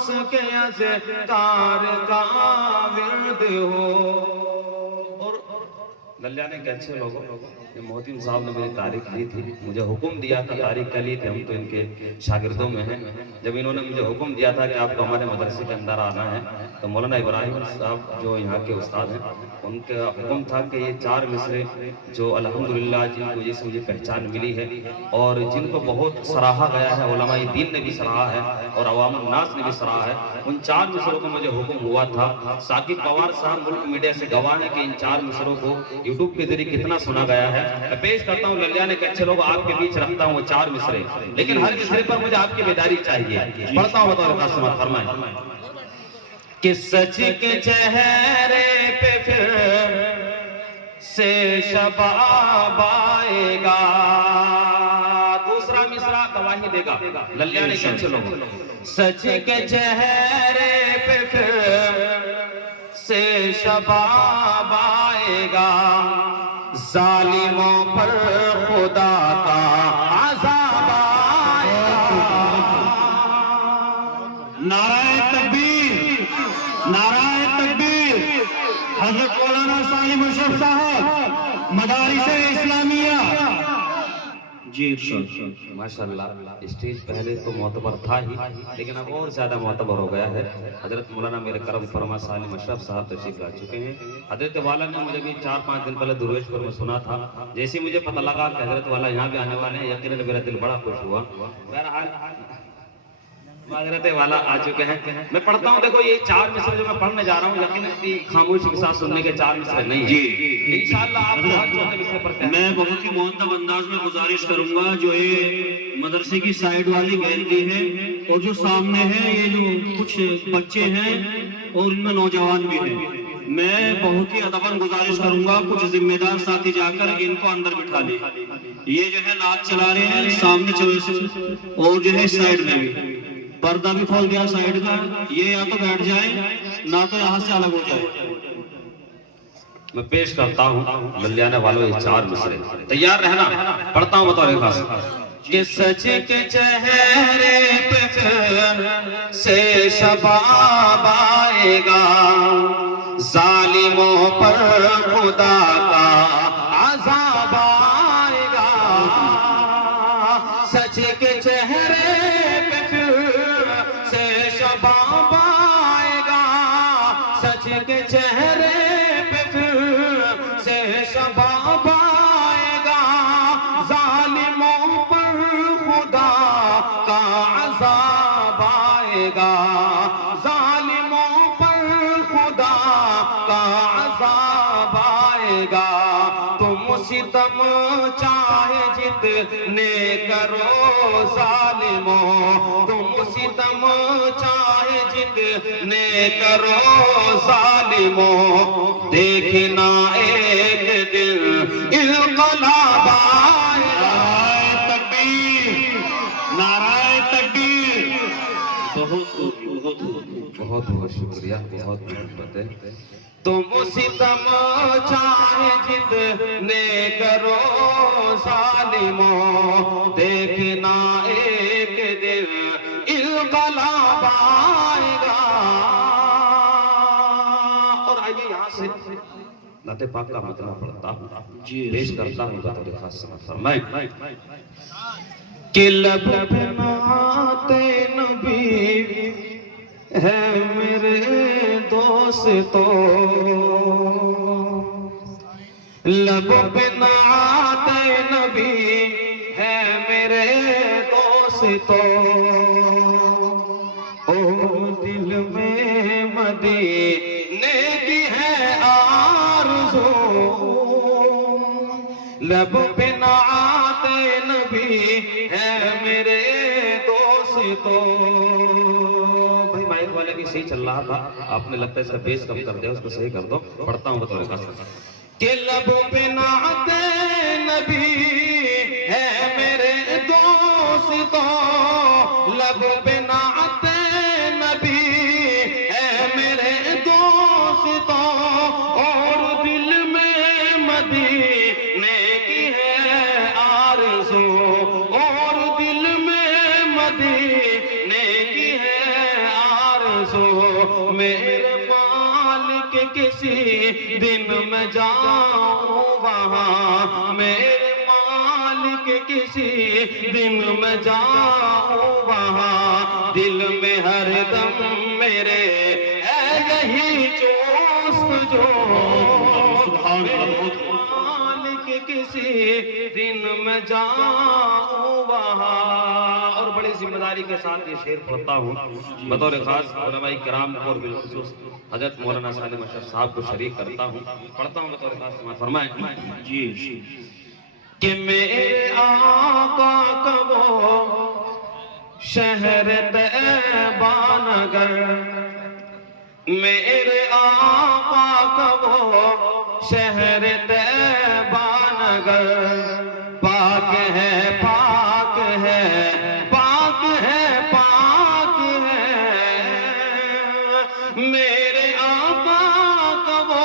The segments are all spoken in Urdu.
اس کے اذکار کا ورد ہو۔ اور للیا نے کہ اچھے لوگوں، یہ محتم صاحب نے میری تاریخ لی تھی، مجھے حکم دیا تھا، تاریخ کا لی تھی، ہم تو ان کے شاگردوں میں ہیں، جب انہوں نے مجھے حکم دیا تھا کہ آپ کو ہمارے مدرسے کے اندر آنا ہے، تو مولانا ابراہیم صاحب جو یہاں کے استاد ہیں، ان کا حکم تھا کہ یہ 4 مصرے جو الحمدللہ جن کی وجہ سے مجھے پہچان ملی ہے اور جن کو بہت سراہا گیا ہے، علماء دین نے بھی سراہا ہے اور عوام الناس نے بھی سراہا ہے، ان 4 مصروں کو مجھے حکم ہوا تھا۔ ثاقب پوار صاحب ملک میڈیا سے گواہ ہیں کہ ان 4 مصروں کو یوٹیوب کے ذریعے کتنا سنا گیا ہے۔ میں پیش کرتا ہوں للیا نے کہ اچھے لوگ آپ کے بیچ رکھتا ہوں وہ 4 مصرے، لیکن ہر مصرے پر مجھے آپ کی بیداری چاہیے، پڑھتا ہوں بطور خاص سماعت فرمائیں کہ سچ کے چہرے پہ پھر سے شباب آئے گا۔ دوسرا مصرع گواہی دے گا للیا نے کہ اچھے لوگ، سچ کے چہرے پہ پھر سے شباب آئے گا، ظالموں پر خدا کا عذاب آئے گا۔ نعرہ تکبیر، نعرہ تکبیر۔ حضرت مولانا سالم اشرف صاحب مدارس اسلامیہ۔ جی ماشاءاللہ، اسٹیج پہلے تو معتبر تھا ہی، لیکن اب اور زیادہ معتبر ہو گیا ہے۔ حضرت مولانا میرے کرم فرما سالم اشرف صاحب تشریف لا چکے ہیں۔ حضرت والا نے مجھے بھی 4-5 دن پہلے درویش پر میں سنا تھا، جیسے مجھے پتہ لگا کہ حضرت والا یہاں بھی آنے والے ہیں، یقیناً میرا دل بڑا خوش ہوا۔ بہرحال حضرت والا آ چکے ہیں، میں پڑھتا ہوں۔ دیکھو یہ 4 مصرے جو میں پڑھنے جا رہا ہوں، یقیناً خاموشی کے ساتھ سننے کے 4 مصرے نہیں ہیں، انشاءاللہ آپ ہر چوتھے مصرے پر کہیں۔ میں بہت ہی مؤدب انداز میں گزارش کروں گا، جو یہ مدرسے کی سائیڈ والی گیلری ہے اور جو سامنے ہے، یہ جو کچھ بچے ہیں اور ان میں نوجوان بھی ہیں، میں بہت ہی ادباً گزارش کروں گا کچھ ذمہ دار ساتھی جا کر ان کو اندر بٹھا لیں۔ یہ جو ہے نعت چلا رہے ہیں سامنے چویسے، اور جو ہے سائیڈ میں بھی پردہ بھی کھول دیا سائیڈ کا، یہ یا تو بیٹھ جائیں نہ تو یہاں سے الگ ہو جائے۔ میں پیش کرتا ہوں للیانے والوں یہ 4 مصرے، تیار رہنا، پڑھتا ہوں بطور خاص کہ سچ کے چہرے پہ پھر سے شباب آئے گا، ظالموں پر خدا کا عذاب آئے گا، سچ کے چہرے پہ پھر سے شباب آئے گا، سچ کے چہرے پہ پھر سے شباب آئے گا، ظالموں پر خدا کا عذاب آئے گا، ظالموں پر خدا کا عذاب آئے گا، تم ستم چاہے جتنے کرو ظالموں، تم ستم چاہے جتنے کرو ظالموں، دیکھنا ایک دن انقلاب آئے گا۔ نعرہ تکبیر، نعرہ تکبیر۔ بہت بہت شکریہ، بہت محبت ہے۔ تم ستم چاہے جتنے کرو ظالموں، دیکھنا ایک دن انقلاب آئے گا۔ اور آئیے یہاں سے نعت پاک کا مطلب پڑھتا ہوں، پیش کرتا ہوں بطور خاص سماعت فرمائیں کہ لب پہ نعت نبی ہے میرے دوستو، لب پہ نعت نبی ہے میرے دوستو، او دل میں مدینے کی ہے آرزو، لب پہ نعت نبی ہے میرے دوستو۔ بھائی مائک والے کی صحیح چل رہا تھا، آپ نے لگتا ہے اس کا بیس کم کر دیا، اس کو صحیح کر دو، پڑھتا ہوں بطور خاص کہ لب پہ نعت نبی ہے میرے دوستو، لب پہ نعت نبی ہے میرے دوستو، اور دل میں مدینے کی ہے آرزو، اور دل میں مدینے کی ہے آرزو میرے مالک کسی دن میں جاؤں وہاں، میرے مالک کسی دن میں جاؤں وہاں، دل میں ہر دم میرے ہے یہی جوستجو، مالک کسی دن میں جاؤں وہاں۔ اور بڑی ذمہ داری کے ساتھ یہ شعر پڑھتا ہوں، بطور خاص علماء کرام اور بالخصوص حضرت مولانا سالم اشرف صاحب کو شریک کرتا ہوں، پڑھتا ہوں بطور خاص، سماعت فرمائیں جی کہ میرے آقا کا وہ شہر طیبہ نگر، میرے آقا کا وہ شہر طیبہ نگر، پاک ہے پاک ہے پاک ہے پاک ہے، میرے آقا کا وہ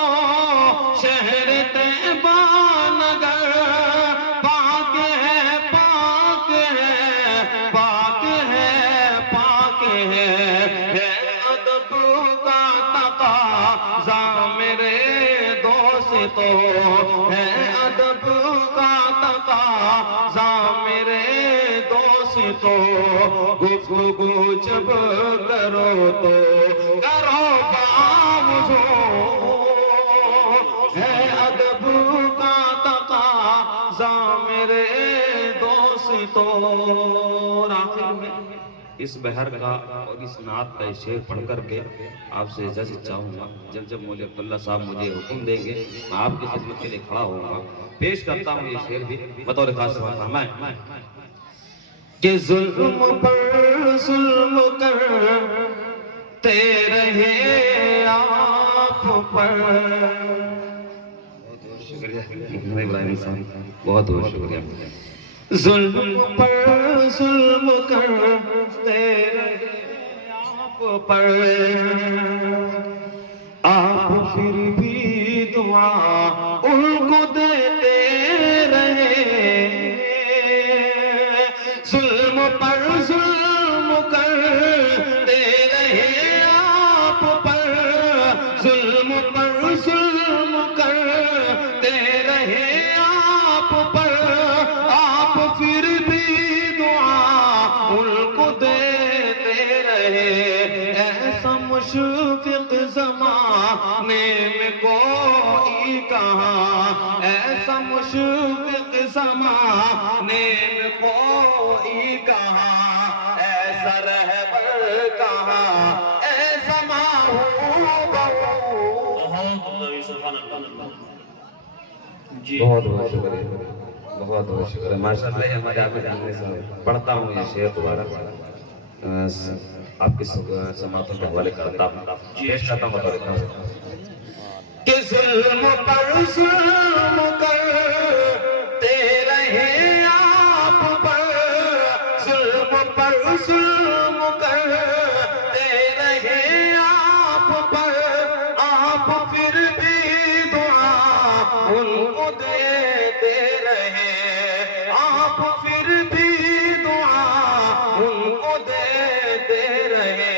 شہر طیبہ نگر، پاک ہے پاک ہے پاک ہے پاک ہے ادب کا تقاضا میرے دوستو، ہے ادب کا تقاضا میرے دوستو، گفتگو جب کرو تو کرو باوضو، ہے ادب کا تقاضا میرے دوستو۔ اور آخر میں اس بہر کا اور اس نعت کا شعر پڑھ کر کے آپ سے اجازت چاہوں گا، جب جب مولوی عبداللہ صاحب مجھے حکم دیں گے میں آپ کی خدمت کے لیے کھڑا ہوں گا۔ پیش کرتا ہوں یہ شعر بھی بطور خاص، فرمائیں کہ ظلم پر ظلم کرتے رہے آپ پر، شکریہ ابراہیم صاحب، بہت بہت شکریہ، ظلم پر ظلم کرتے رہے آپ پر، آپ پھر بھی دعا ان کو دیتے رہے، ظلم پر ظلم کرتے رہے آپ پر، ظلم پر ظلم کرتے رہے آپ پر، آپ پھر بھی دعا ان کو دیتے رہے، ایسا مشفق زمانے میں کوئی کہاں، ایسا مشفق زمانے میں کوئی کہاں، ایسا رہبر کہاں، ایسا محبوب، بہت بہت شکریہ، بہت بہت شکریہ، ماشاءاللہ یہ ہمارے آپ جاننے سے پڑھتا ہوں یہ شعر دوبارہ آپ کی سماعتوں کے حوالے کرتا ہوں، پیش کرتا ہوں بطور خاص کہ ظلم پر ظلم کرتے رہے آپ پر، ظلم پر ظلم کرتے رہے آپ پر، آپ پھر بھی دعا ان کو دیتے رہے، آپ پھر بھی دعا ان کو دیتے رہے،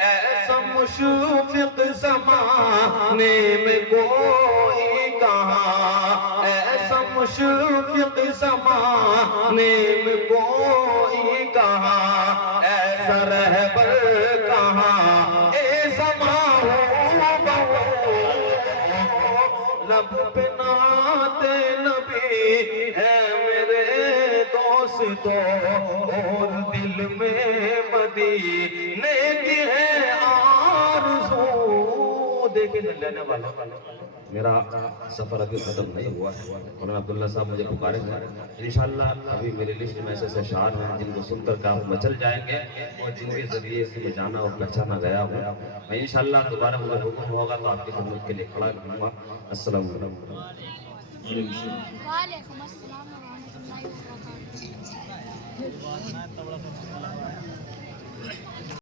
ایسا مشفق زمانے میں کوئی کہاں، ایسا مشفق زمانے میں کوئی کہاں، ایسا رہبر کہاں، ایسا محبوب، لب پہ نعت نبی ہے میرے دوستو، اور دل میں مدینے کی ہے آرزو۔ دیکھیں لینے والا میرا سفر ابھی ختم نہیں ہوا ہے، مولانا عبداللہ صاحب مجھے پکارے ہیں، انشاءاللہ ابھی میرے لسٹ میں ایسے اشعار ہیں جن کو سن کر کام مچل جائیں گے، اور جن کے ذریعے سے میں جانا اور پہچانا گیا ہوں، میں انشاءاللہ دوبارہ مجھے حکم ہوگا تو آپ کی خدمت کے لیے کھڑا رہوں گا۔ السلام علیکم۔ وعلیکم السلام ورحمۃ اللہ وبرکاتہ۔